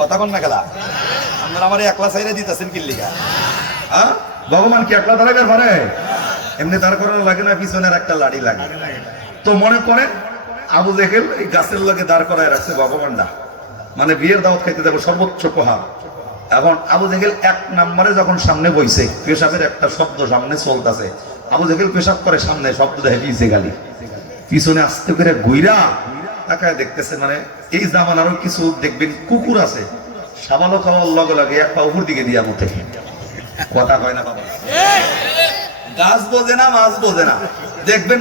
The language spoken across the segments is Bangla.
কথা কন না খেলা আপনারা আমার একলা চাইরে দিতেছেন কিল্লিকা হ্যাঁ ভগবান কি একলা দাঁড়াইবার পারে এমনি দাঁড় করানো লাগে না পিছনের একটা লাড়ি লাগে তো মনে করেন আবু জেহেল এই গাছের লগে দাঁড় করায় রাখছে ভগবানটা মানে বিয়ের দাওয়াত খাইতে যাবো সর্বোচ্চ প্রহার এখন আবু জেহেল এক নম্বরে যখন সামনে বইছে পেশাবের একটা শব্দ সামনে চলতেছে আবু জেহেল পেশাব করে সামনে শব্দ দেখে পিছে গালি পিছনে আস্তে করে ঘুইরা তাকায় দেখতেছে মানে এই জামানারও কিছু দেখবেন কুকুর আছে সাবালো খাওয়ার লগে লগে এক পা উপর দিকে দিয়া মতে কথা কয় না বাবা গাছ বোঝে না মাছ বোঝে না দেখবেন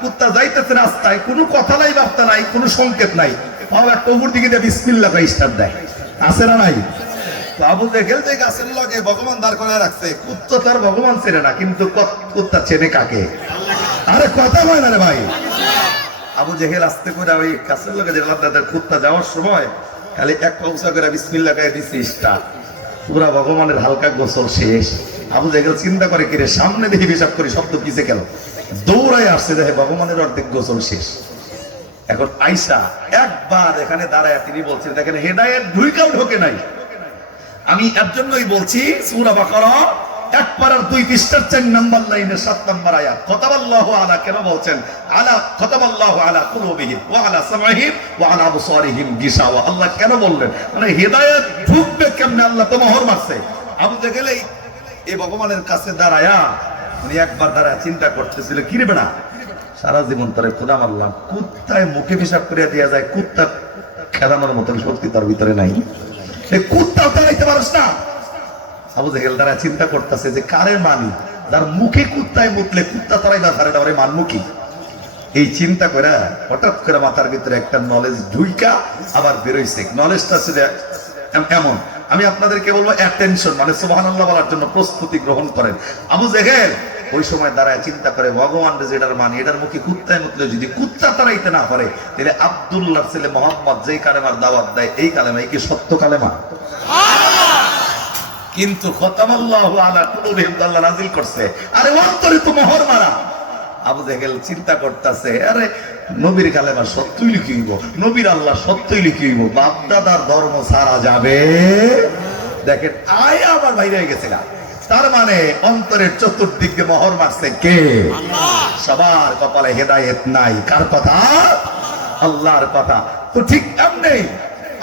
কুত্তা যাইতেছে রাস্তায় কোনো কথা নাই বার্তা নাই কোনো সংকেত নাই পাও একটা উপর দিকে দিয়ে বিসমিল্লাহ কই স্টার্ট দেয় আছে না নাই তো আবু জেহেল যে গাছের লগে ভগবান দাঁড় করে রাখছে কুত্তা তার ভগবান চেনে না কিন্তু কুত্তা চেনে কাকে আরে কথা হয় না রে ভাই আবু জেহেল আস্তে করে ওই গাছের লগে দেখলাম তাদের কুত্তা যাওয়ার সময় খালি এক পৌঁছা করে বিসমিল্লাহ কই দিছে স্টার্ট পুরা ভগবানের হালকা গোসল শেষ আবু জেহেল চিন্তা করে কিরে সামনে দেখি হিসাব করে শব্দ পিছে গেল দৌড়ায় আসছে দেখে ভগবানের অর্ধেক গোসল শেষ এখন আইসা একবার এখানে দাঁড়ায় তিনি বলছেন দেখেন হেদায়েত ঢুইকাও ঢোকে নাই আমি এর জন্যই বলছি সূরা বাকারা এক পারার 2 পৃষ্ঠার 4 নম্বর লাইনে 7 নম্বর আয়াত খতাবাল্লাহু আলা কেন বলছেন আলা খতাবাল্লাহু আলা কুলুবিহিম ওয়া আলা সামাইহিম ওয়া আলা আবসারিহিম গিশাওয়া আল্লাহ কেন বললেন মানে হেদায়েত ঢুকবে কেমনে আল্লাহ তো মোহর মারছে আবু জেহেল এই ভগবানের কাছে দাঁড়ায়া উনি একবার দাঁড়ায় চিন্তা করতেছিল কি রে বেটা সারা জীবন তারে খোদা মারলাম কুত্তায় মুখে পেশাব করিয়া দেয়া যায় কুত্তা খেলানোর মতন শক্তি তার ভিতরে নাই এই কুত্তাও দাঁড়াইতে পারস না আবু জেহেল দাঁড়ায় চিন্তা করতেছে যে কারে মানি যার মুখে কুত্তায় মুতলে কুত্তা তারাইবা তারা ওরে মানমু কি এই চিন্তা করে হঠাৎ করে মাথার ভিতরে একটা নলেজ ঢুইকা আবার বেরোইছে নলেজটা ছিল এমন আমি আপনাদেরকে বলবো অ্যাটেনশন মানে সুবহানাল্লাহ বলার জন্য প্রস্তুতি গ্রহণ করেন আবু জেহেল ওই সময় দাঁড়ায় চিন্তা করে ভগবান যেটার মানি এটার মুখে কুত্তায় মুতলে যদি কুত্তা তারাইতে না পারে তাহলে আব্দুল্লাহর ছেলে মোহাম্মদ যেই কালেমার দাওয়াত দেয় এই কালেমা কি সত্য কালেমা কিন্তু খতামাল্লাহু আলা কুলুবিহিম আল্লাহ নাযিল করছে আরে অন্তরে তো মোহর মারা আবু জেহেল চিন্তা করতেছে আরে নবীর কালেমা সত্যই লিখিব নবীর আল্লাহ সত্যই লিখিব বাপ দাদার ধর্ম সারা যাবে দেখেন আয়া আবার বাইরে হয়ে গেছে তার মানে অন্তরের চতুর্দিকে মোহর মারছে কে আল্লাহ সবার কপালে হেদায়েত নাই কার কথা আল্লাহর কথা তো ঠিক এমনি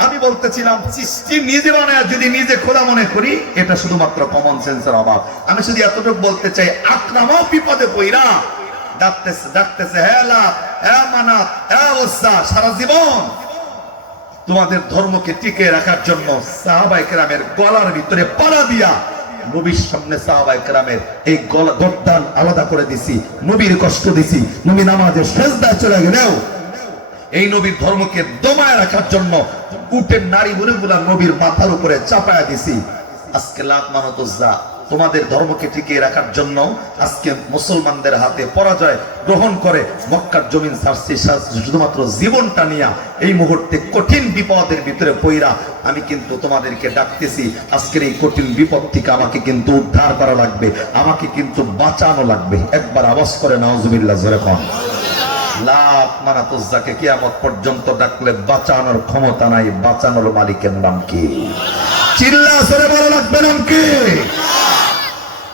আমি বলতেছিলাম সৃষ্টি নিজে বানায় যদি নিজে খোদা মনে করি এটা শুধুমাত্র কমন সেন্সের অভাব আমি শুধু এতটুকু বলতে চাই আকরামও বিপদে পড়া ডাকতেছে হে লাত হে মানাত হে উজ্জা সারা জীবন তোমাদের ধর্মকে টিকে রাখার জন্য সাহাবায়ে কেরামের গলার ভিতরে পাড়া দিয়া নবীর সামনে সাহাবায়ে কেরামের এই গর্দান আলাদা করে দিছি নবীর কষ্ট দিছি নবী নামাজে সিজদায় চলে গেলেও এই নবীর ধর্মকে দমায় রাখার জন্য উটের নারী বুড়িগুলা নবীর মাথার উপরে চাপায়া দিছি আজকে লাত মানাত উজ্জা তোমাদের ধর্মকে টিকিয়ে রাখার জন্য আজকে মুসলমানদের হাতে পরাজয় গ্রহণ করে মক্কার জমিন ছাড়ছি শুধুমাত্র জীবনটা নিয়া এই মুহূর্তে কঠিন বিপদের ভিতরে পইরা আমি কিন্তু তোমাদেরকে ডাকতেছি আজকের এই কঠিন বিপদ থেকে আমাকে কিন্তু উদ্ধার করা লাগবে আমাকে কিন্তু বাঁচানো লাগবে একবার আওয়াজ করে নাউজুবিল্লাহ জোরে কোন লাত মানাত উজ্জাকে কিয়ামত পর্যন্ত ডাকলে বাঁচানোর ক্ষমতা নাই বাঁচানোর মালিকের নাম কি চিল্লা জোরে বলা লাগবে নাম কি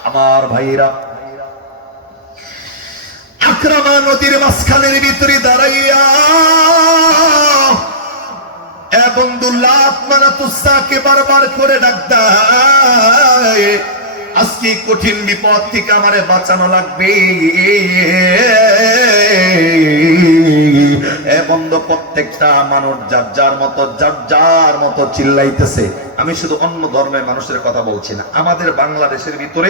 আমার ভাইরা আকরামা নদীর মাঝখানের ভিতরে দাঁড়াইয়া বন্ধু লাত মানাত উজ্জাকে বারবার করে ডাক দেয় আজকে কঠিন বিপদ থেকে আমারে বাঁচানো লাগবে বন্ধু প্রত্যেকটা মানুষ যার মতো চিল্লাইতেছে আমি শুধু অন্য ধর্মের মানুষের কথা বলছি না আমাদের বাংলাদেশের ভিতরে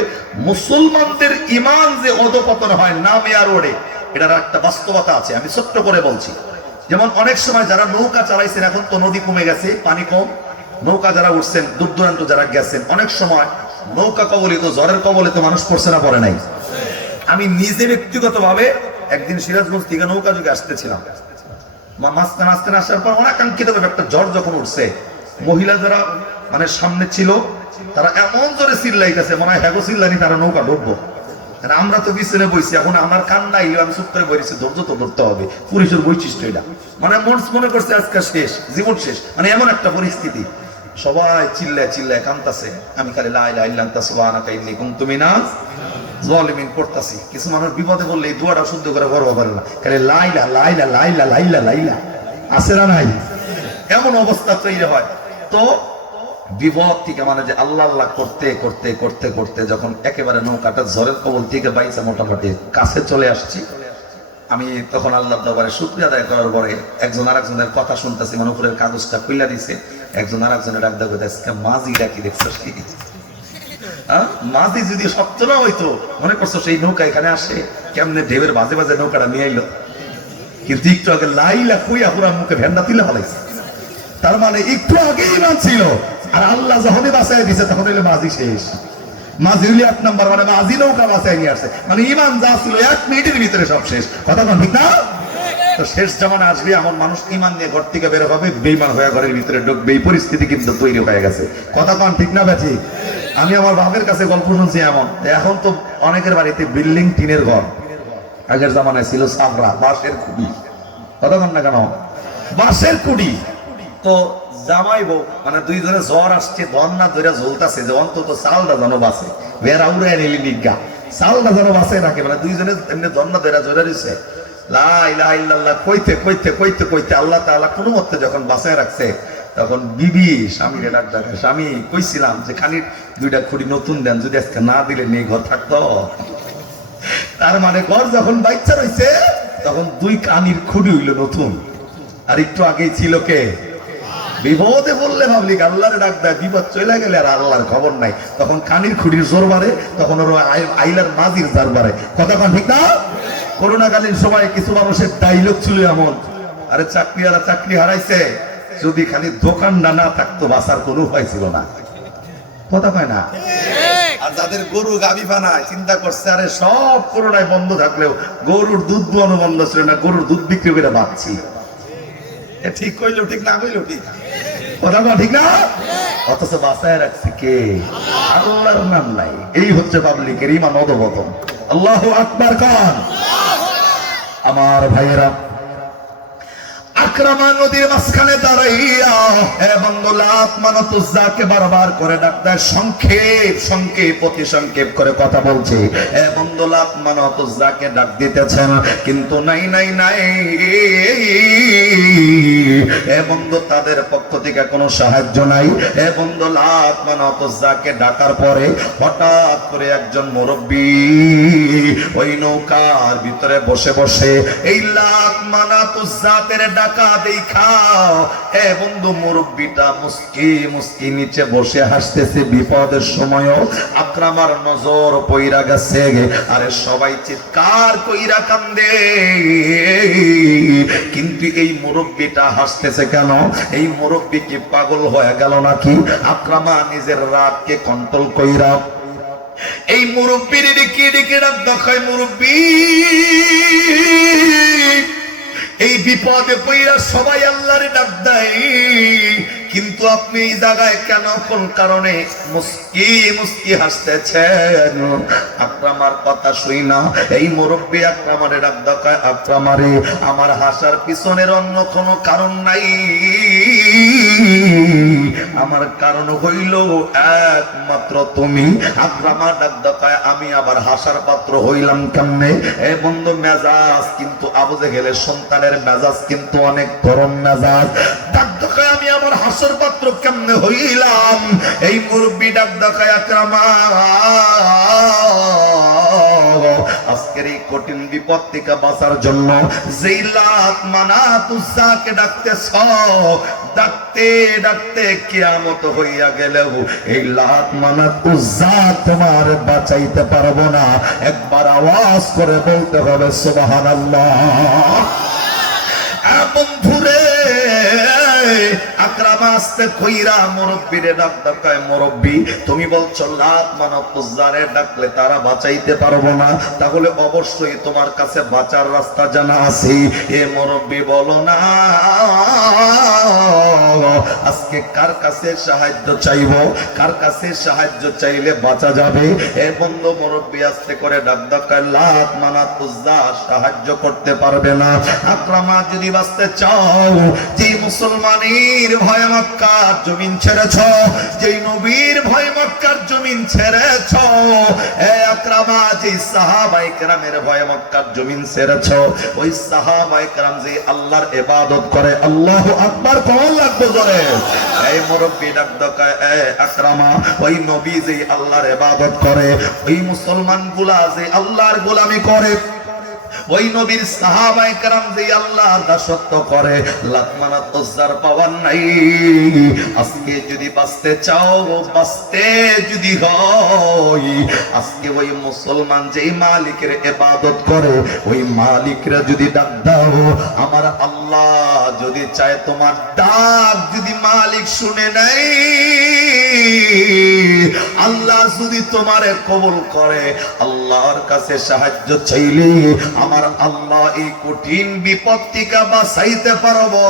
মুসলমানদের ঈমান যে অধঃপতন হয় নামে আর ওড়ে এটার একটা বাস্তবতা আছে আমি ছোট্ট করে বলছি যেমন অনেক সময় যারা নৌকা চালাইছেন এখন তো নদী কমে গেছে পানি কম নৌকা যারা উঠছেন দূর দূরান্ত যারা গেছেন অনেক সময় নৌকা কবলিত ঝড়ের কবলিত মানুষ পড়ছে না পড়ে নাই আমি নিজে ব্যক্তিগত ভাবে একদিন সিরাজগঞ্জ থেকে নৌকা যুগে আসতেছিলাম মাঝখানে আসার পর অনাকাঙ্ক্ষিত ভাবে একটা ঝড় যখন উঠছে মহিলা যারা মানে সামনে ছিল তারা এমন জোরে চিল্লাইতেছে মনে হয় হ্যাগো চিল্লানি তারা নৌকা ডুববো আমরা তো পিছনে বইছি, এখন আমার কান্না আইলে আমি চুপ করে বইছি, ধৈর্য তো ধরতে হবে। পুলিশের বৈশিষ্ট্য এটা, মানে মনে করছে আজকে শেষ, জীবন শেষ, মানে এমন একটা পরিস্থিতি। সবাই চিল্লায় চিল্লায় কাঁদতাছে, আমি খালি লা ইলাহা ইল্লা আনতা সুবহানাকা ইন্নী কুনতু মিনাজ জালিমিন করতাছি। কিছু মানুষ বিপদে পড়লে এই দোয়াটা শুদ্ধ করে পড়বা পারে না, খালি লা ইলাহা লাইলা লাইলা লাইলা লাইলা আছে না নাই, এমন অবস্থা তৈরি হয়। তো বিপদ থেকে মানে যে আল্লাহ আল্লাহ করতে করতে করতে করতে যখন একেবারে নৌকাটা ঝড়ের কবল থেকে বাইসা মোটামুটি কাছে চলে আসছি, আমি তখন আল্লাহর দরবারে শুকরিয়া আদায় করার পরে একজন আরেকজনের কথা শুনতেছি, মানে উপরের কাগজটা খুলে দিছে, একজন আরেকজনের ডাক দেবে, আজকে মাঝি ডাকি দেখছো, মাঝি যদি শক্ত না হইতো মনে করছো সেই নৌকা এখানে আসে কেমনে ঢেউের বাজে বাজে নৌকাটা নিয়ে আইলো, কিন্তু একটু আগে লাইলা কুইয়া পুরা মুখে ভেন্ডা তুলে ফেলাইছে। তার মানে একটু আগে ইমান ছিল, আর আল্লাহ যখনই বাঁচাই দিছে তখন হইলে মাঝি শেষ। মাঝি হইলে 1 নম্বর, মানে মাঝি নৌকা বাঁচাই নিয়ে আসছে, মানে ইমান যা ছিল 1 মিনিটের ভিতরে সব শেষ। কথা বল ঠিক না? তো শেষ জামানা আসবে, এমন মানুষ ইমান নিয়ে ঘর থেকে বের হবে, বেঈমান হয়ে ঘরের ভিতরে ঢুকবে, এই পরিস্থিতি কিন্তু তৈরি হয়ে গেছে। কথা কন ঠিক না বেঠি? আমি আমার বাপের কাছে গল্প শুনছি এমন, এখন তো অনেকের বাড়িতে বিল্ডিং টিনের ঘর, আগের জামানায় ছিল সাবরা বাঁশের কুড়ি। কথা কন না কেন? বাঁশের কুড়ি। তো জামাই বউ মানে দুইজনে জ্বর আসছে, ধন না ধরে ঝুলতাছে যে অন্তত চালটা যেন বাঁচে, বেড়া উড়ে নিলি নিজ্ঞা, চালটা যেন বাঁচে রাখে, মানে দুইজনে এমনি ধন না ধরে জোরে দিছে লা ইলাহা ইল্লাল্লাহ কইতে কইতে কইতে কইতে আল্লাহ তাআলা কোনো মতে যখন বাঁচায় রাখছে, তখন বিবি স্বামীরে ডাক ডাকে, স্বামী কইছিলাম যে খানিক 2টা খুঁড়ি নতুন দেন, যদি আজকে না দিলে নেই ঘর থাকতো। তার মানে ঘর যখন বাচ্চা রয়েছে তখন 2 কানির খুঁড়ি হইল নতুন, আর একটু আগেই ছিল কে? বিপদে বললে পাবলিক আল্লাহরে ডাক দেয়, বিপদ চলে গেলে আর আল্লাহর খবর নাই, তখন কানির খুঁড়ির জোর বাড়ে, তখন ওর আইলার মাঝির জার বাড়ে। কথা কন ঠিক না? করোনাকালীন সময় কিছু মানুষের ডাইলগ ছিল এমন, আরে চাকরিওয়ালা চাকরি হারাইছে, যদি খালি দোকানটা না থাকতো বাঁচার কোনো উপায় ছিল না। কথা কয় না? আর যাদের গরু গাভী বানায় চিন্তা করছে, আরে সব করোনায় বন্ধ থাকলেও গরুর দুধ দোয়ানো বন্ধ ছিল না, গরুর দুধ বিক্রি করে বাঁচছি। ঠিক কইলো ঠিক না কইলো ঠিক? কথা বল ঠিক না? অথচ বাঁচায় রাখছে কে? আল্লাহর নাম নাই। এই হচ্ছে পাবলিকের ঈমান অধঃপতন। আল্লাহু আকবার কান। আমার ভাইয়েরা, আকরামা নদীর মাঝখানে দাঁড়াইয়া হে বন্ধু লাত মানত উজ্জাকে বারবার করে ডাক দেয়, সংক্ষেপ সংক্ষেপ অতি সংক্ষেপ করে কথা বলছে। হে বন্ধু লাত মানত উজ্জাকে ডাক দিতেছেন, কিন্তু নাই নাই নাই, হে বন্ধু তাদের পক্ষ থেকে কোনো সাহায্য নাই। হে বন্ধু লাত মানত উজ্জাকে ডাকার পরে হঠাৎ করে একজন মুরব্বী ওই নৌকার ভিতরে বসে বসে এই লাত মানত উজ্জাতের ডাকা দেখা হে বন্ধু মুরব্বিটা মুস্কি মুস্কি নিচে বসে হাসতেছে। বিপদের সময়ও আকরামার নজর পইরা গেছে, আরে সবাই চিৎকার কইরা কান্দে, কিন্তু এই মুরব্বিটা হাসতেছে কেন? এই মুরব্বি কি পাগল হয়ে গেল নাকি? আকরামা নিজের রাগকে কন্ট্রোল কইরা এই মুরব্বির ডেকে ডেকে ডাক দেখায়, মুরব্বি এই বিপদে পইরা সবাই আল্লাহরে ডাক দেয়, কিন্তু আপনি এই জায়গায় কেন, কোন কারণে মুস্কি মুস্কি হাসতেছেন? আকরামার কথা শুই না এই মুরব্বী আকরামারে ডাক দেখায়, আকরামারে আমার হাসার পিছনের অন্য কোনো কারণ নাই, আমার কারণ হইল একমাত্র তুমি। আকরামা ডাক দেখায়, আমি আবার হাসার পাত্র হইলাম কেমনে? এ বন্ধু মেজাজ কিন্তু আবু জেহেলের সন্তানের মেজাজ কিন্তু অনেক গরম মেজাজ। ডাক দেখায়, আমি আবার হাসার পাত্র কেমনে হইলাম? এই মুরব্বী ডাক দেখায়, আকরামা আজকের এই কঠিন বিপদ থেকে বাঁচার জন্য যেই লাত মানাত উজ্জাকে ডাকতেছ, ডাকতে ডাকতে কিয়ামত হইয়া গেলেও এই লাত মানাত উজ্জা তোমার বাঁচাইতে পারবো না। একবার আওয়াজ করে বলতে হবে সুবহানাল্লাহ। বন্ধুরে আকরামা আস্তে কইরা মুরব্বিরে ডাক ডাকায়, মুরব্বি তুমি বলছো লাত মানাত উজ্জারে ডাকলে তারা বাঁচাইতে পারবো না, তাহলে অবশ্যই তোমার কাছে বাঁচার রাস্তা জানা আছে। এ মুরব্বি বলো না, আজকে আজকে কার কাছে সাহায্য চাইব, কার কাছে সাহায্য চাইলে বাঁচা যাবে? এ বন্ধু মুরব্বী আস্তে করে ডাক ডাকায় লাত মানাত উজ্জা সাহায্য করতে পারবে না। আকরামা যদি বাঁচতে চাও, যে মুসলমানের ভয়ে মক্কার জমিন ছেড়েছ, যেই নবীর ভয়ে মক্কার জমিন ছেড়েছ, এ আকরামা যে সাহাবায়ে কেরামের ভয়ে মক্কার জমিন ছেড়েছ, ওই সাহাবায়ে কেরাম যে আল্লাহর ইবাদত করে, আল্লাহু আকবার কোন লাগবে জোরে? এই মুরব্বি ডাক ডাকায় এ আকরামা, ওই নবী যে আল্লাহর ইবাদত করে, ওই মুসলমানগুলা যে আল্লাহর গোলামি করে, ওই নবীর সাহাবায়ে কেরাম যে আল্লাহর দাসত্ব করে, লাতমানা তজ্জার পাওয়ার নাই। আজকে যদি বাঁচতে চাও, বাঁচতে যদি হয়, আজকে ওই মুসলমান যেই মালিকের ইবাদত করে, ওই মালিকরা যদি ডাক দাও, আমার আল্লাহ যদি চায় তোমার ডাক যদি মালিক শুনে নাই, আল্লাহ যদি তোমারে কবুল করে, আল্লাহর কাছে সাহায্য চাইলে আমার আল্লাহ এই কঠিন বিপদ থেকে বাঁচাইতে পারবো।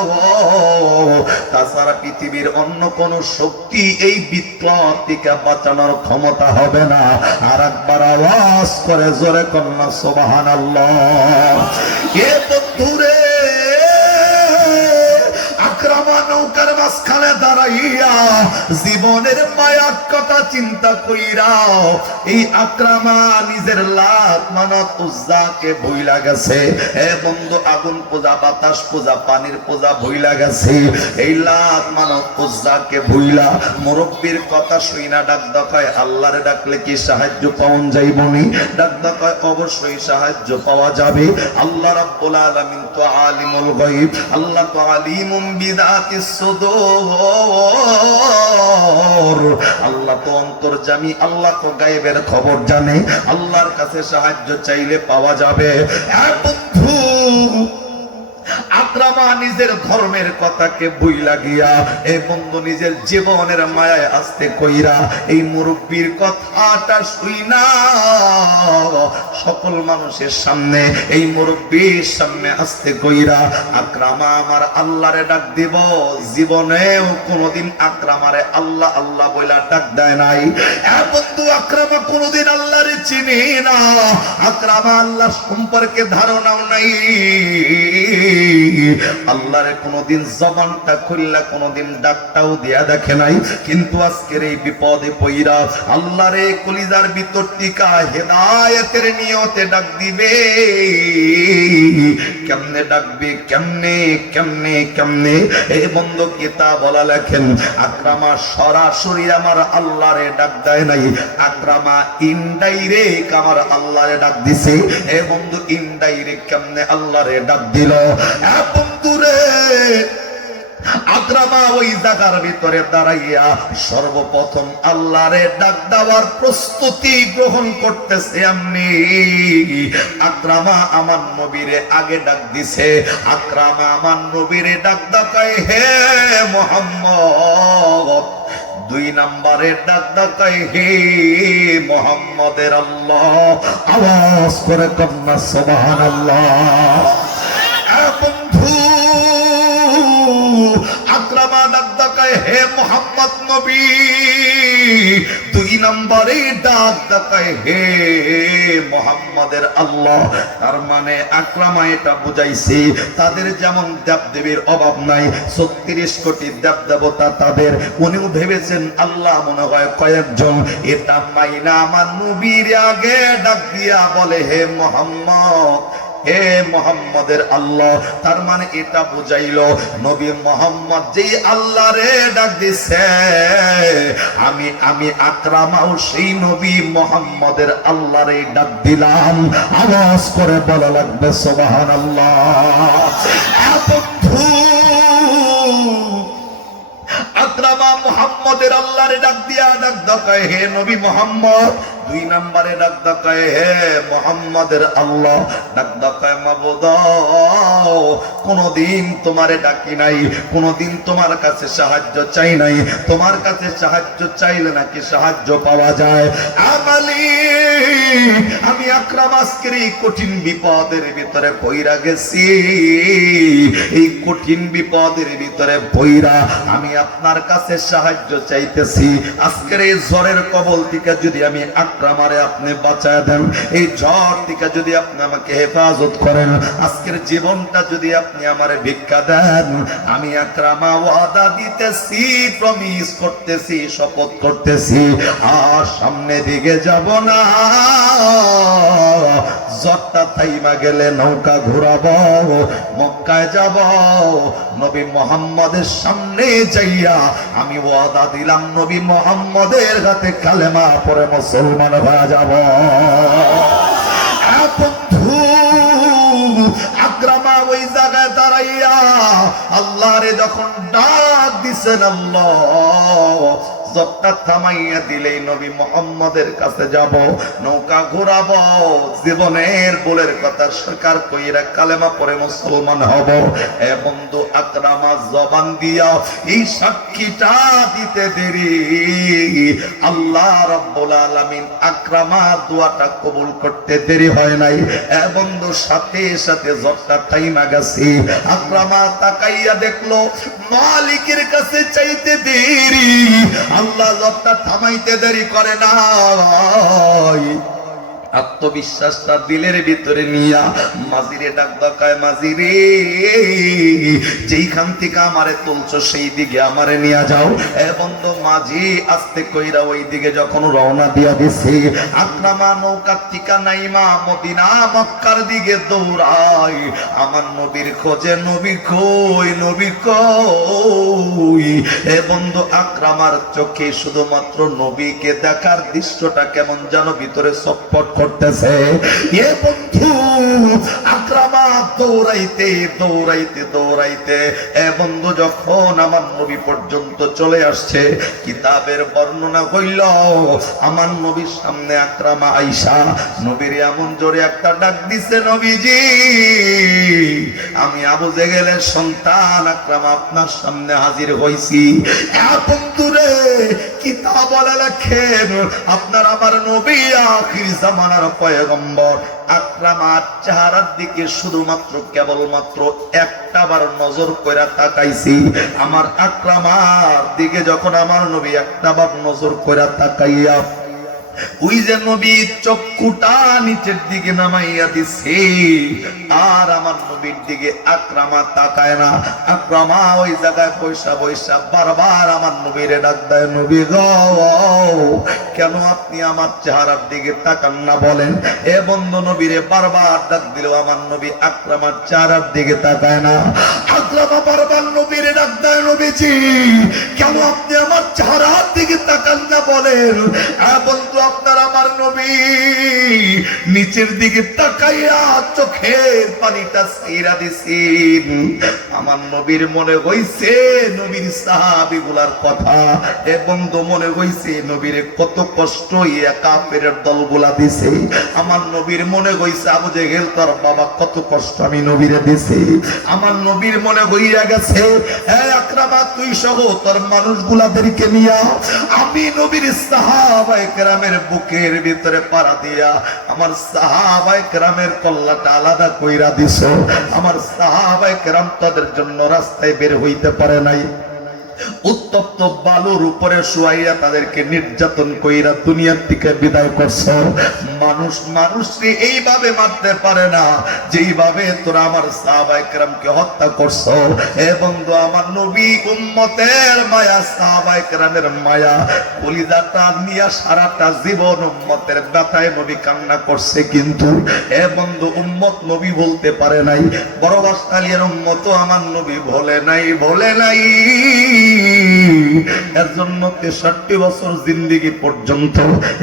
তাছাড়া পৃথিবীর অন্য কোন শক্তি এই বিপদ থেকে বাঁচানোর ক্ষমতা হবে না। আর একবার আওয়াজ করে জোরে কন্যা সুবহানাল্লাহ। এ বন্ধুরে, আকরামা নৌকার মাঝখানে দাঁড়াইয়া জীবনের মায়ার কথা চিন্তা কইরা এই আকরামা নিজের লাত মানাত উজ্জাকে ভুইলা গেছে। এ বন্ধু, আগুন পূজা, বাতাস পূজা, পানির পূজা ভুইলা গেছে। এই লাত মানাত উজ্জাকে ভুইলা মুরব্বির কথা শুইনা ডাক ডাকায় আল্লাহরে ডাকলে কি সাহায্য পাওয়া যাইবনি? ডাক ডাকায় অবশ্যই সাহায্য পাওয়া যাবে। আল্লাহ রাব্বুল আলামিন তো আলিমুল গায়ব, আল্লাহ তো আলিমুম বিযাতিস সুদূর, আল্লাহ তো অন্তর্যামী, আল্লাহ তো গায়েবের খবর জানে। আল্লাহর কাছে সাহায্য চাইলে পাওয়া যাবে। বন্ধু, আকরামা নিজের ধর্মের কথাকে ভুইলা গিয়া এ বন্ধু নিজের জীবনের মায়ায় আস্তে কইরা এই মুরব্বির কথাটা শুইনা সকল মানুষের সামনে, এই মুরব্বির সামনে আস্তে কইরা আকরামা আমার আল্লাহরে ডাক দিব। জীবনেও কোনোদিন আকরামারে আল্লাহ আল্লাহ বইলা ডাক দেয় নাই। এ বন্ধু, আকরামা কোনোদিন আল্লাহরে চিনি না, আকরামা আল্লাহ সম্পর্কে ধারণাও নাই, আল্লাহরে কোনদিন জবানটা খুললা কোনদিন ডাকটাও দিয়া দেখে নাই। কিন্তু আজকের এই বিপদে পইরা আল্লাহরে কলিজার ভিতর থেকে হেদায়েতের নিয়তে ডাক দিবে। কেমনে ডাকবে, কেমনে কেমনে কেমনে? এই বন্ধু কিতাব বলা লেখেন, আকরামা সরাসরি আমার আল্লাহরে ডাক দেয় নাই, আকরামা ইনডাইরেক্ট আমার আল্লাহরে ডাক দিছে। এ বন্ধু, ইনডাইরেক্ট কেমনে আল্লাহরে ডাক দিল? বন্ধুরে, আকরামা ওই জায়গার ভিতরে দাঁড়াইয়া সর্বপ্রথম আল্লাহরে ডাক দেওয়ার প্রস্তুতি গ্রহণ করতেছে। এমনি আকরামা আমার নবীরে আগে ডাক দিছে। আকরামা আমার নবীরে ডাক ডাকায়, হে মুহাম্মদ। দুই নম্বরে ডাক ডাকায়, হে মুহাম্মদের আল্লাহ। আওয়াজ করে কন্যা সুবহানাল্লাহ। বন্ধু, আকরামা ডাক ডাকায়, হে মুহাম্মদ নবী। দুই নম্বরে ডাক ডাকায়, হে মুহাম্মদের আল্লাহ। তার মানে আকরামা এটা বুঝাইছে তাদের যেমন দেবদেবীর অভাব নাই, 36 কোটি দেবদেবতা তাদের। উনিও ভেবেছেন আল্লাহ মনে হয় কয়েকজন। এটা মাইনা আমার নবীর আগে ডাক দিয়া বলে, হে মুহাম্মদ, হে মুহাম্মদের আল্লাহ। তার মানে এটা বুঝাইলো নবী মুহাম্মদ যেই আল্লাহরে ডাক দিছে, আমি আমি আকরামাও সেই নবী মুহাম্মদের আল্লাহরে ডাক দিলাম। আওয়াজ করে বলা লাগবে সুবহানাল্লাহ। বন্ধু, আকরামা মুহাম্মদের আল্লাহরে ডাক দিয়া ডাক ডাকায়, হে নবী মুহাম্মদ। দুই নম্বরে ডাক দেয় হে মুহাম্মাদের আল্লাহ, ডাক দেয় মাবুদ কোনদিন তোমারে ডাকি নাই, কোনদিন তোমার কাছে সাহায্য চাই নাই, তোমার কাছে সাহায্য চাইলে নাকি সাহায্য পাওয়া যায়। আমি আকরাম আজকের এই কঠিন বিপদের ভিতরে পইরা গেছি, এই কঠিন বিপদের ভিতরে পইরা আমি আপনার কাছে সাহায্য চাইতেছি। আজকের এই ঝড়ের কবল থেকে যদি আমি আকরামারে আপনি বাঁচায় দেন, এই ঝড় থেকে যদি আপনি আমাকে হেফাজত করেন, আজকের জীবনটা যদি আপনি আমারে ভিক্ষা দেন, আমি আকরামা ওয়াদা দিতেছি, প্রমিস করতেছি, শপথ করতেছি, আর সামনে দিকে যাব না। ঝড়টা থাইমা গেলে নৌকা ঘুরাবো, মক্কায় যাব, নবী মুহাম্মদের সামনে যাইয়া আমি ওয়াদা দিলাম নবী মুহাম্মদের হাতে কালেমা পড়ে মুসলমান হয়ে যাব। বন্ধু আকরামা ওই জায়গায় দাঁড়াইয়া আল্লাহরে যখন ডাক দিছেন, আল্লাহ ঝড়টা থামাইয়া দিলেই নবী মুহাম্মদের কাছে যাব, নৌকা ঘোরাবো, জীবনের ভুলের কথা স্বীকার কইরা কালেমা পড়ে মুসলমান হব। এ বন্ধু আকরামা জবান দিয়া এই সাক্ষীটা দিতে দেরি, আল্লাহ রাব্বুল আলামিন আকরামা দোয়াটা কবুল করতে দেরি হয় নাই। এ বন্ধু সাথে সাথে ঝড়টা থাইমা গেছে। আকরামা তাকাইয়া দেখলো মালিকের কাছে চাইতে দেরি, আল্লাহ ঝড়টা থামাইতে দেরি করে না। আত্মবিশ্বাসটা দিলের ভিতরে নিয়া মাঝিরে ডাক দেয়, মাঝিরে যেইখান থেকে আমারে তুলছো সেই দিকে আমারে নিয়ে যাও। এ বন্ধু মাঝি আস্তে কইরা ওই দিকে যখন রওনা দিয়া দিছে, আকরামা নৌকা থেকে নাইমা মদিনা মক্কার দিকে দৌড়ায়, আমার নবীর খোঁজে, নবী কই, নবী কই। এ বন্ধু আকরামার চোখে শুধুমাত্র নবীকে দেখার দৃশ্যটা কেমন যেন ভিতরে চটপট করতেছে। এ বন্ধু আকরামা দৌড়াইতে দৌড়াইতে দৌড়াইতে এ বন্ধু যখন আমার নবী পর্যন্ত চলে আসছে, কিতাবের বর্ণনা হইল আমার নবীর সামনে আকরামা আইসা নবীর এমন জোরে একটা ডাক দিছে, নবীজি আমি আবু জেহেলের সন্তান আকরামা আপনার সামনে হাজির হইছি। এ বন্ধু রে কিতাব বলে লেখেন আপনার আমার নবী আখির জামানার পয়গম্বর। আকরামার চেহারার দিকে শুধুমাত্র কেবলমাত্র একটাবার নজর কইরা তাকাইছি। আমার আকরামার দিকে যখন আমার নবী একটাবার নজর কইরা তাকাইয়া ওই যে নবীর চক্ষুটা নিচের দিকে নামাইয়া দিছে, আর আমার নবীর দিকে আকরামা তাকায় না। আকরামা ওই জায়গায় পয়সা পয়সা বারবার আমার নবীরে ডাক দেয়, নবী গো কেন আপনি আমার চেহারার দিকে তাকান না বলেন। এ বন্ধু নবীরে বারবার ডাক দিল, আমার নবী আকরামার চেহারার দিকে তাকায় না। আকরামা বারবার নবীরে ডাক দেয়, নবীজি কেন আপনি আমার চেহারার দিকে তাকান না বলেন। বন্ধু আপনার আমার নবী নিচের দিকে তাকাইয়া চোখের পানিটা ছেড়া দিছেন। আমার নবীর মনে হইছে নবীর সাহাবীগুলার কথা, এ বন্ধু মনে হইছে নবীর কত কষ্ট ইয়া কাফেরের দলগুলা দিছে। আমার নবীর মনে হইছে আবু জেহেল তোর বাবা কত কষ্ট আমি নবীরে দিছি। আমার নবীর মনে হইয়া গেছে হে আকরামা তুই সহ তোর মানুষগুলাদেরকে নিয়া আমি নবীর সাহাবায়ে কেরামের বুকের ভিতরে পাড়া দিয়া আমার সাহাবায়ে কেরামের কল্লাটা আলাদা কইরা দিছো। আমার সাহাবায়ে কেরাম তাদের জন্য রাস্তায় বের হইতে পারে নাই, উত্তপ্ত বালুর উপরে শুয়াইয়া তাদেরকে নির্যাতন কইরা দুনিয়ার থেকে বিদায় করছো। মানুষ মানুষকে এইভাবে মারতে পারে না যেইভাবে তোরা আমার সাহাবায়ে কেরামকে হত্যা করছো। এ বন্ধু আমার নবী উম্মতের মায়া, সাহাবায়ে কেরামের মায়া, কলিজাটা নিয়া সারাটা জীবন উম্মতের ব্যথায় নবী কান্না করছে, কিন্তু এ বন্ধু উম্মত নবী বলতে পারে নাই। বড় বাসকালিয়ার উম্মত আমার নবী ভোলে নাই, ভোলে নাই। এর জন্য 63 বছর জিন্দেগি পর্যন্ত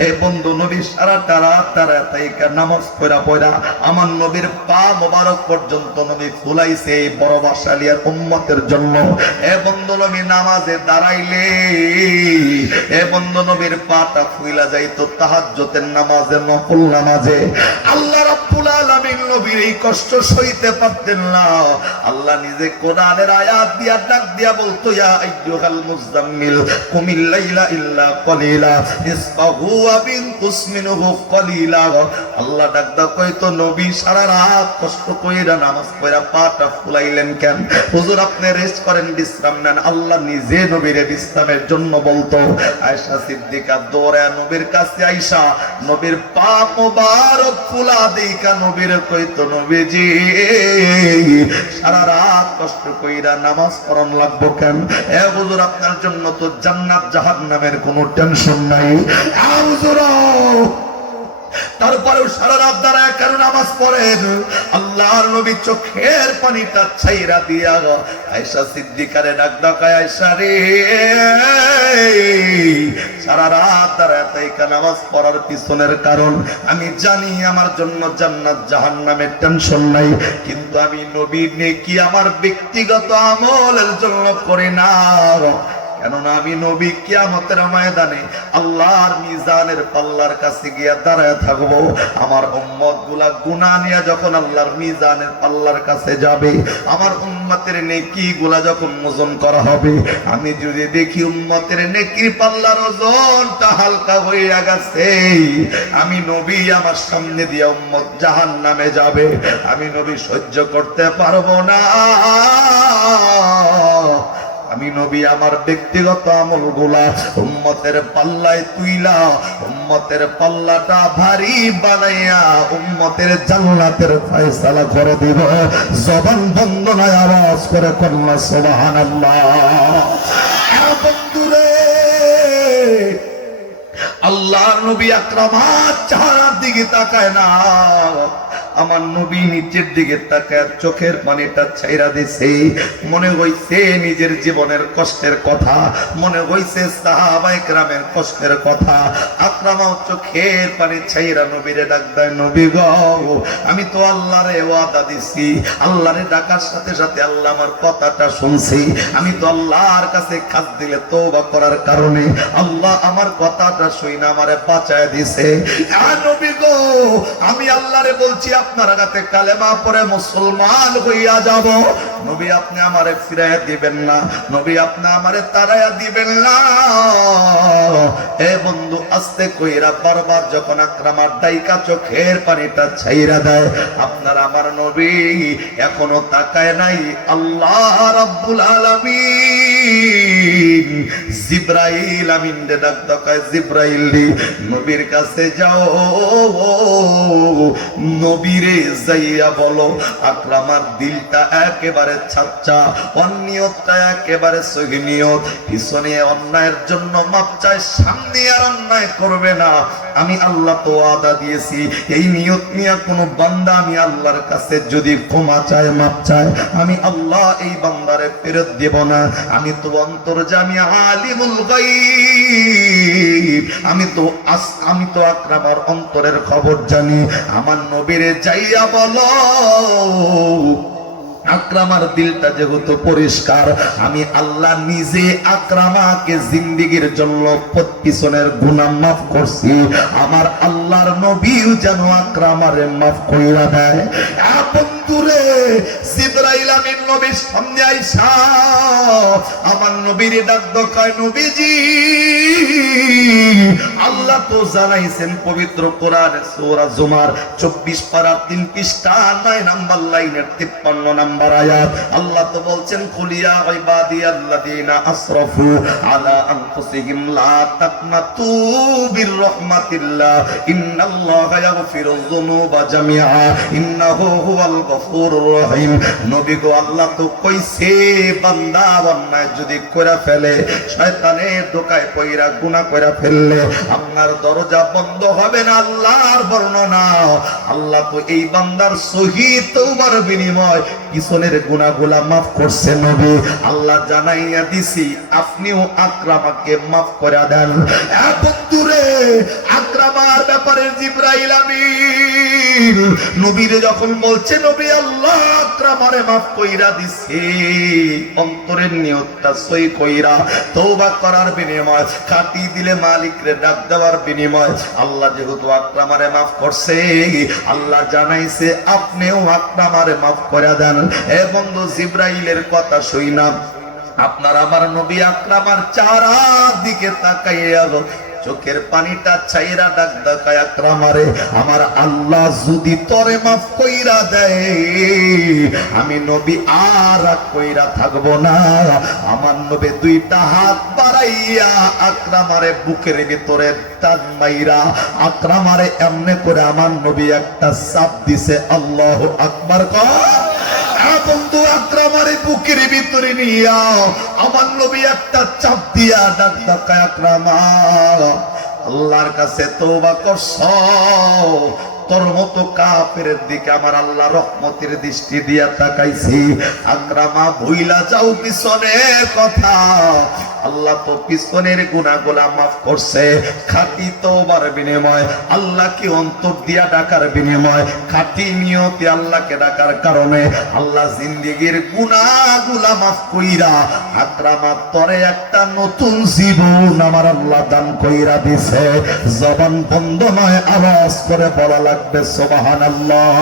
এই বন্ধু নবী সারাটা রাত তারাতাইকা নামাজ পড়া আমার নবীর পা মোবারক পর্যন্ত নবী ফুলাইছে এই বড় বাসালিয়ার উম্মতের জন্য। এ বন্ধু নবী নামাজে দাঁড়াইলে এ বন্ধু নবীর পাটা ফুইলা যাইতো তাহাজ্জুদের নামাজে, নফল নামাজে। আল্লাহ রাব্বুল আলামিন নবীর এই কষ্ট সইতে পারতেন না। আল্লাহ নিজে কোরআনের আয়াত দিয়া ডাক দিয়া বলতো, ইয়া আইয়ুহাল মুযাম্মিল কুমিল লাইলা ইল্লা কলিলা নিসফাহু ওয়া বিনকুস মিনহু কলিলা। আল্লাহ ডাক দা কইতো, নবী সারা রাত কষ্ট কইরা নামাজ পড়া পাটা ফুলাইলেন কেন? হুজুর আপনি রেস্ট করেন, বিশ্রাম নেন। আল্লাহ নিজে নবীরে বিশ্রামের জন্য বলতো। আয়েশা সিদ্দিকা দৌড়ে নবীর কাছে আইসা নবীর পা মোবারক ফুলা দেইকা নবীরে কইতো, নবীজি সারা রাত কষ্ট কইরা নামাজ পড়ন লাগবো কেন? এ হুজুর আপনার জন্য তো জান্নাত জাহান্নামের কোনো টেনশন নাই। হুজুর তারপরেও সারা রাত দাঁড়ায় কেন নামাজ পড়েন? আল্লাহর নবী চোখের পানিটা ছাইরা দিয়া আয়েশা সিদ্দিকারে ডাক ডাকায়, আয়েশা রে সারা রাত দাঁড়ায় তাইকা নামাজ পড়ার পিছনের কারণ আমি জানি। আমার জন্য জান্নাত জাহান্নামের টেনশন নাই, কিন্তু আমি নবীর নেকি আমার ব্যক্তিগত আমলের জন্য করি না। কেননা আমি নবী কিয়ামতের ময়দানে আল্লাহর মিজানের পাল্লার কাছে গিয়া দাঁড়ায় থাকবো। আমার উম্মত গুলা গুনাহ নিয়ে যখন আল্লাহর মিজানের পাল্লার কাছে যাবে, আমার উম্মতের নেকি গুলা যখন ওজন করা হবে, আমি যদি দেখি উম্মতের নেকির পাল্লার ওজনটা হালকা হইয়া গেছে, আমি নবী আমার সামনে দিয়ে উম্মত জাহান্নামে যাবে, আমি নবী সহ্য করতে পারবো না। আমি নবী আমার ব্যক্তিগত আমলগুলা উম্মতের পাল্লায় তুইলা উম্মতের পাল্লাটা ভারী বানাইয়া উম্মতের জান্নাতের ফয়সালা করে দিব। জবান বন্ধ নাই, আওয়াজ করে কন্যা সুবহানাল্লাহ। বন্ধুরে আল্লাহর নবী আকরামাত চেহারার দিকে তাকায় না, আমার নবী নিচের দিকে তাকায় চোখের পানিটা ছাইরা দিছে। মনে হইছে নিজের জীবনের কষ্টের কথা, মনে হইছে সাহাবায়ে কেরামের কষ্টের কথা। আকরামা চোখের পানি ছাইরা নবীরে ডাক দেয়, নবী গো আমি তো আল্লাহরে ওয়াদা দিছি, আল্লাহরে ডাকার সাথে সাথে আল্লাহ আমার কথাটা শুনছি। আমি তো আল্লাহর কাছে খাস দিলে তওবা করার কারণে আল্লাহ আমার কথাটা শুইনা আমারে বাঁচায় দিছে। নবী গো আমি আল্লাহরে বলছি আপনার আগাতে কালেমা পড়ে মুসলমান হইয়া যাব। নবী আপনি আমারে ফিরাইয়া দিবেন না, নবী আপনি আমারে তাড়াইয়া দিবেন না। এ বন্ধু আস্তে কইরা বারবার যখন আকরামার দাইকা চোখের পানিটা ছাইরা দেয়, আপনার আমার নবী এখনো তাকায় নাই। আল্লাহ রাব্বুল আলামিন জিবরাইল আমিন রে ডাক দেয়, জিবরাইল রে নবীর কাছে যাও, নবীরে যাইয়া বলো আকরামার দিলটা একেবারে ছাচ্চা, অনিয়তটা একেবারে সহি নিয়ত, পিছনে অন্যায়ের জন্য মাপ চায়, সামনে আর অন্যায় করবে না। আমি আল্লাহ তো ওয়াদা দিয়েছি এই নিয়ত নিয়ে কোনো বান্দা আমি আল্লাহর কাছে যদি ক্ষমা চায়, মাপ চায়, আমি আল্লাহ এই বান্দারে ফেরত দেব না। আমি তো অন্তর্যামী আলিমুল গায়ব, আমি তো আকরামার অন্তরের খবর জানি। আমার নবীরে যাইয়া বলো আকরামার দিলটা যেহেতু পরিষ্কার, আমি আল্লাহ নিজে আকরামাকে জিন্দেগীর জন্য পিছনের গুনাহ মাফ করছি। আমার আল্লাহর নবীও যেন আকরামারে মাফ কইরা দেয়। বন্ধুরে জিবরাইল আমিন নবীর সামনে আইসা আমার নবীরে ডাক দেয়, নবীজি আল্লাহ তো জানাইছেন পবিত্র কোরআনে সূরা জুমার 24 পারা 3 পৃষ্ঠা 9 নাম্বার লাইনের 53 নাম্বার আয়াত। আল্লাহ তো বলছেন, কুলিয়া ইবাদিয়াল্লাযিনা আসরাফু আলা আনফুসিহিম লা তাকনাতু বির রাহমাতিল্লাহ ইন্নাল্লাহা ইয়াগফিরুয যুনুবা জামিআ ইন্নাহু হুয়াল গফুরুর রহিম। নবী গো আল্লাহ তো কইছে বান্দা অন্যায় যদি কইরা ফেলে, শয়তানের ধোকায় পইরা গুনাহ কইরা ফেললে আপনার দরজা বন্ধ হবে না। আল্লাহর বর্ণনা, আল্লাহ তো এই বান্দার সহি তওবার বিনিময় পিছনের গুনাহগুলা মাফ করছে নবী। আল্লাহ জানাইয়া দিছি আপনিও আকরামাকে মাফ করে দেন। এ বন্ধুরে, আকরামার ব্যাপারে জিবরাইল আমিন নবীরে যখন বলছে নবী আল্লাহ আকরামারে মাফ কইরা দিছে, অন্তরের নিয়তটা সই কইরা তওবা করার বিনিময়, খাটি দিলে মালিকরে ডাক দেওয়ার বিনিময় আল্লাহ যেহেতু আকরামারে মাফ করছে, আল্লাহ জানাইছে আপনিও আকরামারে মাফ করে দেন। এ বন্ধু, জিবরাইলের কথা শুইনা আপনার আমার নবী আকরামার চারা দিকে তাকাইয়া চোখের পানিটা ছাইরা ডাক দেয় আকরামারে, আমার আল্লাহ যদি তরে মাফ কইরা দেয় আমি নবী আর কইরা থাকবো না। আমার নবী দুইটা হাত বাড়াইয়া আকরামারে বুকের ভিতরে টান মাইরা আকরামারে এমনে করে আমার নবী একটা চাপ দিছে। আল্লাহু আকবার কর। বন্ধু, আকরামারে বুকের ভিতরে নিয়া আমার নবী একটা চাপ দিয়া ডাক ডাকায় আকরামা আল্লাহর কাছে তওবা করছ, তোর মতো কাফেরের দিকে আমার আল্লাহ রহমতের দৃষ্টি দিয়া তাকাইছি। আকরামা ভুইলা যাও পিছনের কথা, আল্লাহ তো পিছনের গুনাহগুলা মাফ করছে। খাঁটি তওবার বিনিময়, আল্লাহকে অন্তর দিয়া ডাকার বিনিময়, খাঁটি নিয়তে আল্লাহকে ডাকার কারণে আল্লাহ জিন্দেগীর গুনাহগুলা মাফ কইরা আকরামা তরে একটা নতুন জীবন আমার আল্লাহ দান কইরা দিছে। জবান বন্ধ নয়, আওয়াজ করে বলা লাগবে সুবহানাল্লাহ।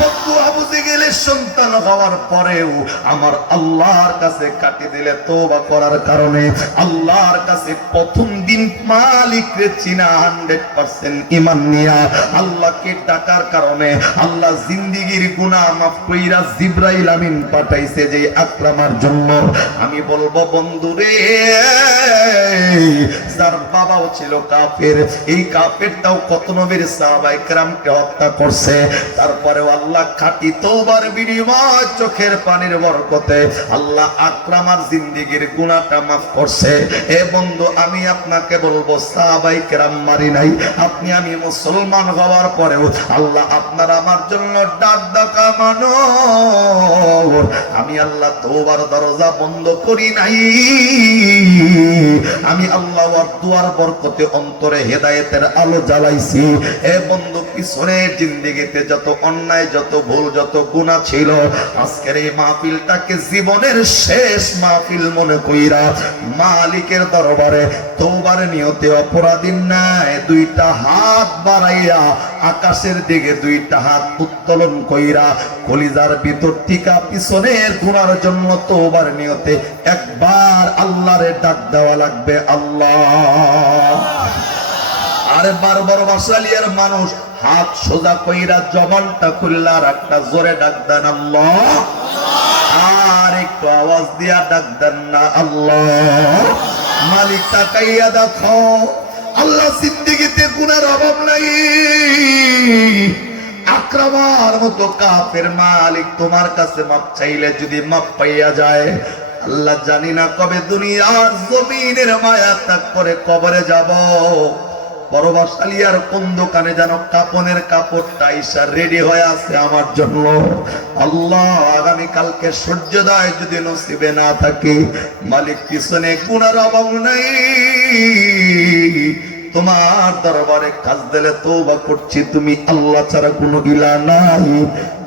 বন্ধু, আবু জেহেলের সন্তান হওয়ার পরেও আমার আল্লাহর কাছে কাটি দিলে তওবা করার কারণে আল্লাহর কাছে প্রথম দিন মালিকরে চিনা 100% ঈমান নিয়া আল্লাহকে ডাকার কারণে আল্লাহ জিন্দেগীর গুনাহ মাফ কইরা জিবরাইল আমিন পাঠাইছে যে আকরামার জন্য। আমি বলবো বন্ধুরে, যার বাবাও ছিল কাফের, এই কাফেরটাও কত নবীর সাহাবায়ে কেরামকে হত্যা করছে, তারপরেও আল্লাহ খাঁটি তওবার বিনিময় চোখের পানির বরকতে আল্লাহ আকরামার জিন্দেগীর গুনাহটা মাফ করছে। এ বন্ধু, আমি আপনাকে বলবো সাহাবায়ে কেরাম মারি নাই, আপনি আমি মুসলমান হওয়ার পরেও আল্লাহ আপনার আমার জন্য ডাক ডাকা মানুষ, আমি আল্লাহ তওবার দরজা বন্ধ করি নাই। আমি আল্লাহ ওয়ার দুয়ার বরকতে অন্তরে হেদায়েতের আলো জ্বালাইছি। এ বন্ধু, পিছনের জিন্দেগিতে যত অন্যায়, যত ভুল, যত গুনাহ ছিল, আজকের এই মাহফিলটাকে জীবনের শেষ মাহফিল মনে কইরা মালিকের দরবারে তওবার নিয়তে অপরাধীর ন্যায় দুইটা হাত বাড়াইয়া আকাশের দিকে দুইটা হাত উত্তোলন কইরা কলিজার ভিতর টিকা পিছনের গুনার জন্য তওবার নিয়তে একবার আল্লাহরে ডাক দেওয়া লাগবে আল্লাহ। আরে বারবার বাসালিয়ার মানুষ হাত সোজা কইরা জবানটা খুললা রাখটা জোরে ডাক দেন আল্লাহ, আর একটু আওয়াজ দিয়া ডাক দেন না আল্লাহ। মালিক তাকাইয়া দেখো, আল্লাহ জিন্দেগিতে গুনার অভাব নাই। আকরামার মতো কাফের মালিক তোমার কাছে মাপ চাইলে যদি মাপ পাইয়া যায়, আল্লাহ জানি না কবে দুনিয়ার জমিনের মায়া ত্যাগ করে কবরে যাব। পরবাসালিয়ার কোন দোকানে যেন কাপনের কাপড়টা ইসা রেডি হয়ে আছে আমার জন্য। আল্লাহ, আগামী কালকে সূর্যোদয় যদি নসিবে না থাকে, মালিক পিছনে গুনার অভাব নাই, তোমার দরবারে কাজ দিলে তওবা করছি, তুমি আল্লাহ ছাড়া কোনো ইলাহ নাই।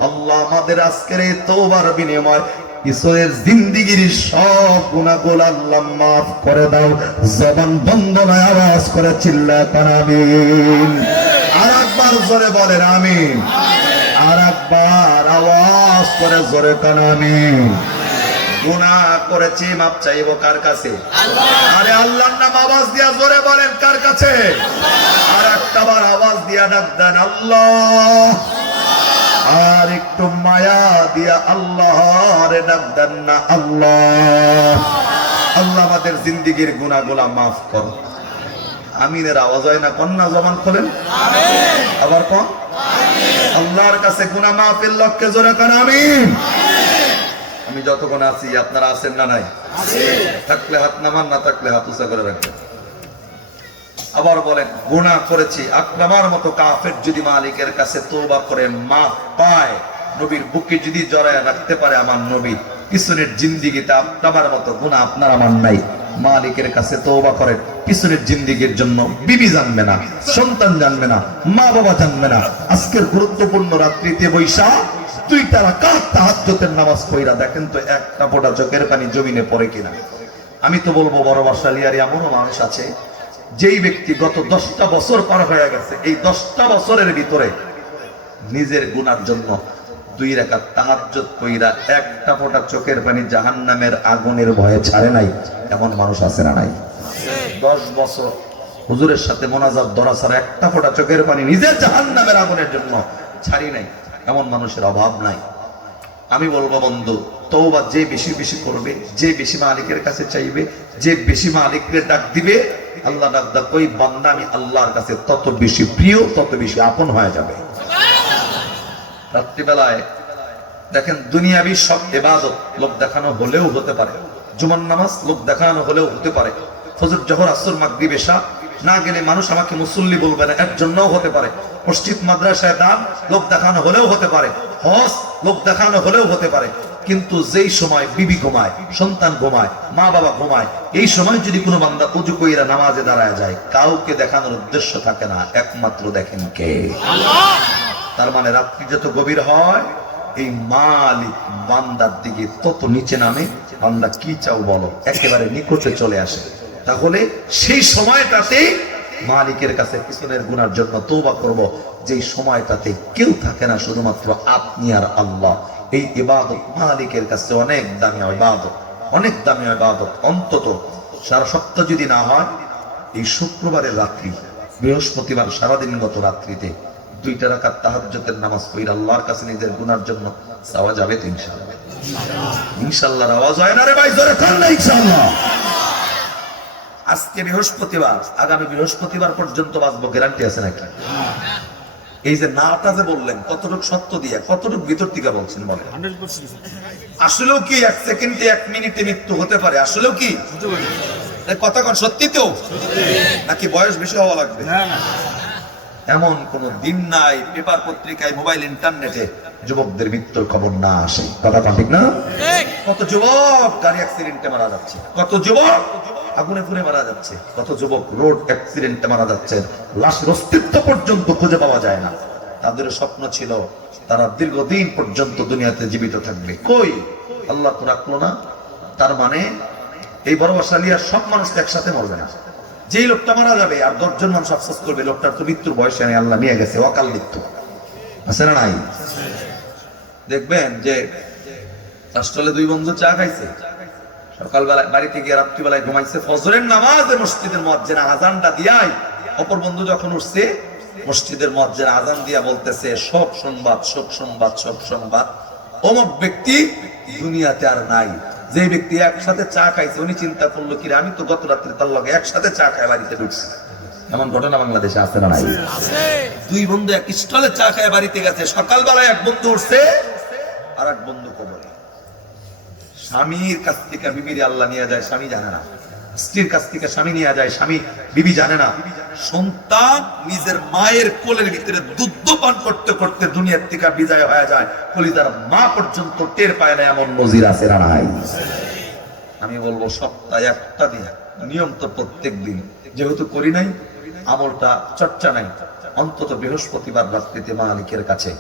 আল্লাহ, আমাদের আজকের এই তওবার বিনিময় পিছনের জিন্দেগীর সব গুনাহগুলো আল্লাহ মাফ করে দাও। জবান বন্ধ নয়, আওয়াজ করে চিল্লায় পড়েন আমিন। আর একবার জোরে বলেন আমিন। আর একবার আওয়াজ করে জোরে পড়েন আমিন। গুনাহ করেছি, মাপ চাইবো কার কাছে? আরে আল্লাহর নাম আওয়াজ দিয়া জোরে বলেন কার কাছে? আর একটাবার আওয়াজ দিয়া ডাক দেন আল্লাহ। আর একটু মায়া দিয়া আল্লাহরে ডাক দেন না আল্লাহ। আল্লাহ আমাদের জিন্দেগীর গুনাহগুলো মাফ করো। আমিনের আওয়াজ হয় না, কন্যা জবান খোলেন আমিন। আবার কোন আমিন। আল্লাহর কাছে গুনাহ মাফের লক্ষ্যে জোরে কোন আমিন। আমি যতক্ষণ আছি আপনারা আছেন না নাই? আছি। থাকলে হাত নামান, না থাকলে হাত উঁচা করে রাখবেন। আবার বলেন গুনাহ করেছি, আকরামার মতো কাফের যদি মালিকের কাছে তওবা করে মাফ পায়, নবীর বুকে যদি জড়ায় রাখতে পারে আমার নবী, পিছনের জিন্দেগিতে আপনার মতো গুনাহ আপনার আমার নাই, মালিকের কাছে তওবা করেন, পিছনের জিন্দেগির জন্য বিবি জানবে না, সন্তান জানবে না, মা বাবা জানবে না। আজকের গুরুত্বপূর্ণ রাত্রিতে বৈশা 2 রাকাত তাহাজ্জুদের নামাজ পড়া দেখেন তো একটা ফোঁটা চোখের পানি জমিনে পড়ে কিনা। আমি তো বলবো বড় বাসালিয়ার এমনও মানুষ আছে যেই ব্যক্তি গত 10টা বছর পার হয়ে গেছে, এই 10টা বছরের ভিতরে নিজের গুনার জন্য 2 রাকাত তাহাজ্জুদ কইরা একটা ফোঁটা চোখের পানি জাহান্নামের আগুনের ভয়ে ছাড়ে নাই। এমন মানুষ আছে না নাই? 10 বছর হুজুরের সাথে মোনাজাত ধরা ছাড়া একটা ফোঁটা চোখের পানি নিজের জাহান্নামের আগুনের জন্য ছাড়ি নাই। এমন মানুষের অভাব নাই। আমি বলবো বন্ধু, তওবা যে বেশি বেশি করবে, যে বেশি মালিকের কাছে চাইবে, যে বেশি মালিকের ডাক দিবে, আল্লাহ ডাক দা কই বান্দা আমি আল্লাহর কাছে তত বেশি প্রিয়, তত বেশি আপন হয়ে যাবে। রাত্রিবেলায় দেখেন দুনিয়াবি সব ইবাদত লোক দেখানো হলেও হতে পারে, জুমার নামাজ লোক দেখানো হলেও হতে পারে, ফজর জোহর আসর মাগরিব এশা না গেলে মানুষ আমাকে মুসল্লি বলবে না, এর জন্যও হতে পারে। মসজিদ মাদ্রাসায় দান লোক দেখানো হলেও হতে পারে, হজ লোক দেখানো হলেও হতে পারে। কিন্তু যেই সময় বিবি ঘুমায়, সন্তান ঘুমায়, মা বাবা ঘুমায়, এই সময় যদি কোনো বান্দা ওযু কইরা নামাজে দাঁড়ায় যায়, কাউকে দেখানোর উদ্দেশ্য থাকে না, একমাত্র দেখেন কে? আল্লাহ। তার মানে রাত্রি যত গভীর হয় এই মালিক বান্দার দিকে তত নিচে নামে, বান্দা কি চাও বলো একেবারে নিকটে চলে আসে। তাহলে সেই সময়টাতে মালিকের কাছে পিছনের গুনার জন্য তওবা করব, যেই সময়টাতে কেউ থাকে না, শুধুমাত্র আপনি আর আল্লাহ। এই ইবাদত মালিকের কাছে অনেক দামি ইবাদত, অনেক দামি ইবাদত। অন্তত সারা সপ্তাহ যদি না হয়, এই শুক্রবারের রাত্রি, বৃহস্পতিবার সারাদিন গত রাত্রিতে 2 রাকাত তাহাজ্জুদের নামাজ পড়ে আল্লাহর কাছে নিজের গুনার জন্য চাওয়া যাবে তো ইনশাআল্লাহ। ইনশাআল্লাহর আওয়াজ হয় না রে ভাই, জোরে কান না ইনশাআল্লাহ। আজকে বৃহস্পতিবার, আগামী বৃহস্পতিবার পর্যন্ত বাঁচবো, গ্যারান্টি আছে নাকি? এই যে নাটা যে বললেন কতটুকু সত্য দিয়ে, কতটুকু ভিতর থেকে বলছেন বলেন? আসলেও কি 1 সেকেন্ডে 1 মিনিটে মৃত্যু হতে পারে? আসলেও কি কথা কোন সত্যি তো, নাকি বয়স বেশি হওয়া লাগবে? এমন কোন দিন নাই পেপার পত্রিকায় মোবাইল ইন্টারনেটে যুবকদের মৃত্যুর খবর না আসে। কথা ঠিক না? কত যুবক গাড়ি অ্যাক্সিডেন্টে মারা যাচ্ছে, কত যুবক আগুনে পুড়ে মারা যাচ্ছে, কত যুবক রোড অ্যাক্সিডেন্টে মারা যাচ্ছে, লাশের অস্তিত্ব পর্যন্ত খুঁজে পাওয়া যায় না। তাদের স্বপ্ন ছিল তারা দীর্ঘদিন পর্যন্ত দুনিয়াতে জীবিত থাকবে, কই আল্লাহ তো রাখলো না। তার মানে এই বড় বাসালিয়ার সব মানুষ একসাথে মরবে না। যেই লোকটা মারা যাবে আর 10 জন মানুষ আফসোস করবে, লোকটার তো মৃত্যুর বয়সে নেই, আল্লাহ নিয়ে গেছে, অকাল মৃত্যু আছে না নাই? দেখবেন যে রাষ্ট্রলে 2 বন্ধু চা খাইছে, সকালবেলায় বাড়িতে গিয়ে রাত্রিবেলায় ঘুমাইছে, ফজরের নামাজে মসজিদের মুয়াজ্জিন আযানটা দিয়াই অপর বন্ধু যখন উঠছে, মসজিদের মুয়াজ্জিন আযান দিয়া বলতেছে শোক সংবাদ, শোক সংবাদ, শোক সংবাদ, অমুক ব্যক্তি দুনিয়াতে আর নাই। যে ব্যক্তি একসাথে চা খাইছে উনি চিন্তা করলো কি আমি তো গত রাত্রে তার লগে একসাথে চা খায় বাড়িতে ঢুকছি। এমন ঘটনা বাংলাদেশে আছে না নাই? 2 বন্ধু এক স্টলে চা খায় বাড়িতে গেছে, সকালবেলায় এক বন্ধু উঠছে আর এক বন্ধু কবরে। স্বামীর কাছ থেকে বিবির আল্লাহ নিয়ে যায়, স্বামী জানে না। স্ত্রীর কাছ থেকে স্বামী নিয়ে যায়, স্বামী বিবি জানে না। সন্তান নিজের মায়ের কোলের ভিতরে দুধ পান করতে করতে দুনিয়ার থেকে বিদায় হয়ে যায়, কলিজার মা পর্যন্ত টের পায় না। এমন নজির আছে না নাই? আমি বলবো সপ্তাহে একটা দিন নিয়ম তো প্রত্যেক দিন, যেহেতু করি নাই আমলটা চর্চা নাই, অন্তত বৃহস্পতিবার রাত্রিতে মালিকের কাছে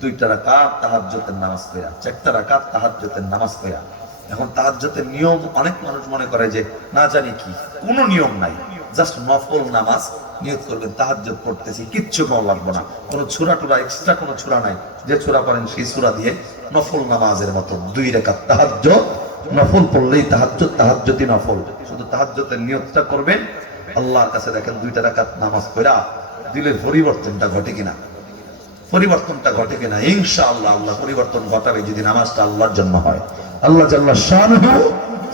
2 রাকাত তাহাজ্জুদের নামাজ পড়া, 4 রাকাত তাহাজ্জুদের নামাজ পড়া। এখন তাহাজ্জুদের নিয়ম অনেক মানুষ মনে করে যে না জানি কি, কোনো নিয়ম নাই, জাস্ট নফল নামাজ। নিয়ত করবেন তাহাজ্জুদ পড়তেছি, কিচ্ছু কম লাগবে না, কোনো সূরা টুরা এক্সট্রা কোনো সূরা নাই, যে সূরা পড়েন সেই সূরা দিয়ে নফল নামাজের মতো 2 রাকাত তাহাজ্জুদ নফল পড়লেই তাহাজ্জুদ, তাহাজ্জুদই নফল। শুধু তাহাজ্জুদের নিয়তটা করবেন আল্লাহর কাছে। দেখেন 2 রাকাত নামাজ পড়া দিলের পরিবর্তনটা ঘটে কিনা, পরিবর্তনটা ঘটে কিনা। ইনশাআল্লাহ আল্লাহ পরিবর্তন ঘটাবে যদি নামাজটা আল্লাহর জন্য হয়। আল্লাহ জাল্লা শানুহু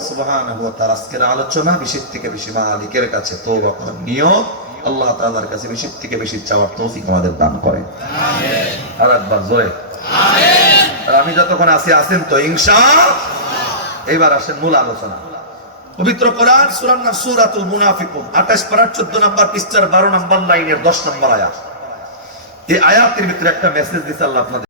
সুবহানাহু ওয়া তাআলা আজকের আলোচনা বেশি থেকে বেশি মালিকের কাছে তওবা করার নিয়ত, আল্লাহ তাআলার কাছে বেশি থেকে বেশি চাওয়ার তৌফিক আমাদের দান করেন। আমিন। আর একবার জোরে আমিন। আর আমি যতক্ষণ আছি আছেন তো ইনশাআল্লাহ। এবার আসেন মূল আলোচনা। পবিত্র কোরআন সূরার নাম সূরাতুল মুনাফিকুন 28 পারা 14 নম্বর পৃষ্ঠার 12 নম্বর লাইনের 10 নম্বর আয়াত। এই আয়াতের ভিতরে একটা মেসেজ দিছে আল্লাহ আপনাদের।